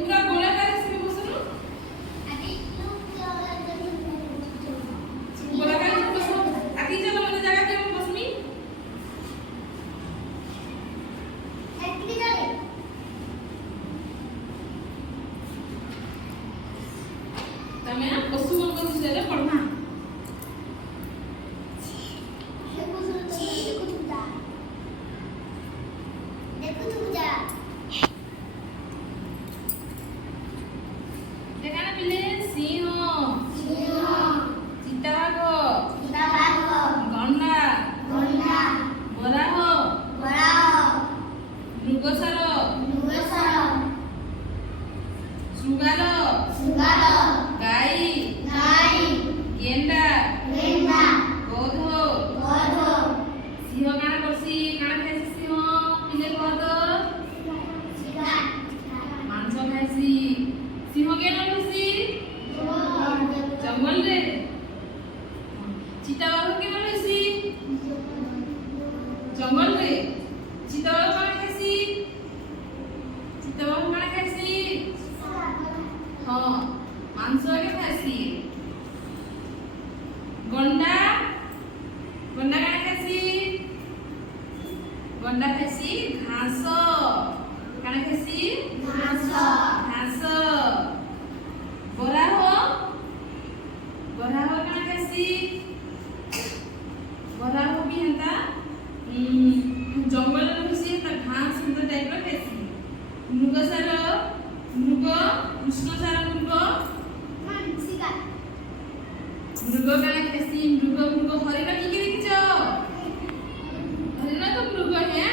पूरा गोलाकार इसमें बसनो गोलाकार इसमें बसो आगे चलो मने जगह के बसमी एक्चुअली जाने तमे पशु वर्ग विषय रे पढना देखा ना पिले सिंह चिताबाघ गंडा बराह मृगसार शृगाल गाई गेंडा गध सिंह काना करसी काना खाइसी सिंह पिले गध मांस खाइसी सिंह केना रहसी जंगल रे चिताबाघ केना रहसी जंगल रे चिताबाघ काना खाइसी चिताबाघ काना खाइसी हां मांस के खाइसी गंडा काना खाइसी गंडा खाइसी घास काना खाइसी घास बराह काना खाइसी बराह भी हंता जंगल रहसी त घास हंता टाइप रो खाइसी मृगसार मृग कृष्णसार मृग काना खाइसी मृग हरिण की देखिछ हरिण तो मृग है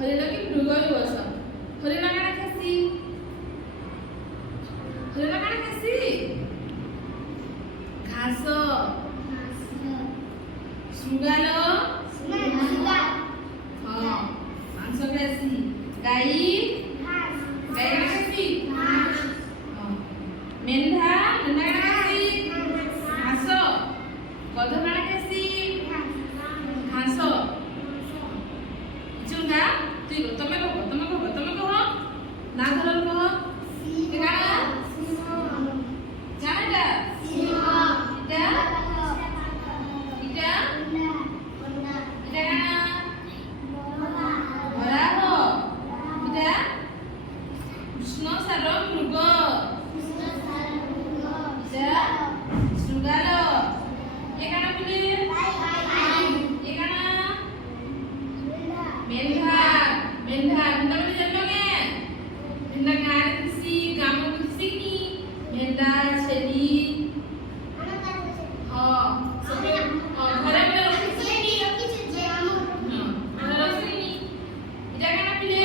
हरिण की मृग ही बस हरिण काना खाइसी घास शृगाल हाँ मांस खाइसी गाई काना खाइसी मेंढा काना खाइसी घास गध काना खाइसी घास चुंगा तमे कहो ना धरल कहो के काना जानेटा इटा काना बराह इटा कृष्णसार मृग इटा शृगाल ये काना पिले ये काना मेंढा मेंढा में जन्मगे मेंढा गाय किसी गाम किसी की मेंढा छेली हां सब घरे में रखी घरे रखी इटा काना पिले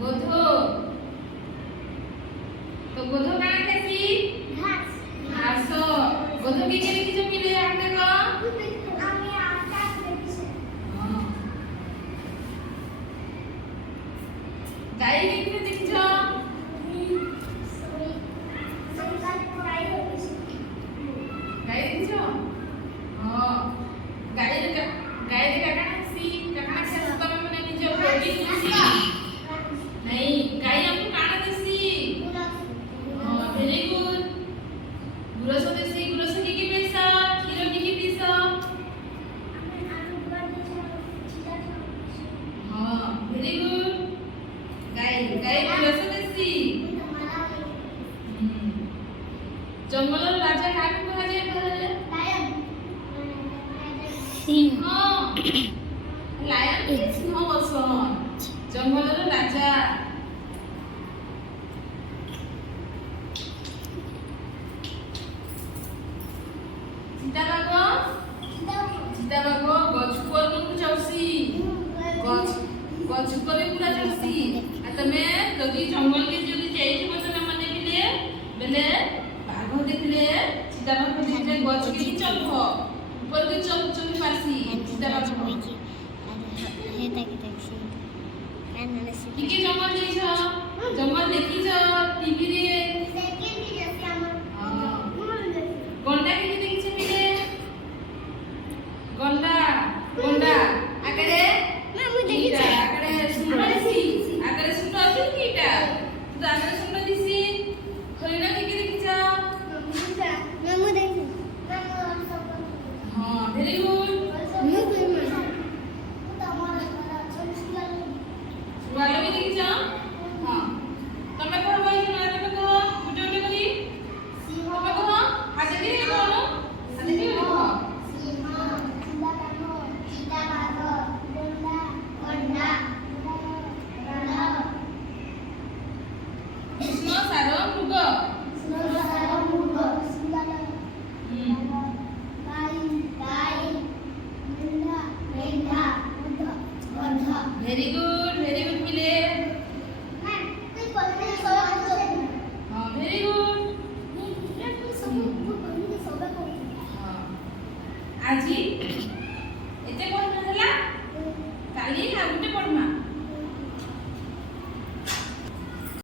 गध तो गध काना खाइसी घास गध के देखिछ पिले आटे को गाई देखिछ गाई देखिछ हां गाई काना खाइसी तमे मने निजे प्रोटीन खाइसी नहीं गाई हमको काना देसी हां वेरी गुड गुरस देसी गुरस की पैसा खीर की पैसा हां वेरी गुड गाई गुरस देसी जंगल राजा काके कहा जाय कहले सिंह लायन सिंह बसन जंगल राजा चिताबाघ गछ पर चढ़सी गछ पर पूरा चढ़सी आ तमे जदी जंगल के जदी जाइछि बसन माने बेले बाघ देखले चिताबाघ देखले गछ के चढ़ब ऊपर के चढ़ पासी चिताबाघ टिके जंगल जाइछ जंगल देखिछ टीवी रे गंडा के देखिछ पिले गंडा आकड़े मैं देखिछ आकड़े सुनबासी आकड़े सुनबासी कीटा ଆଜି ଏତେ କଣ ହେଲା କାଲି ଆଉ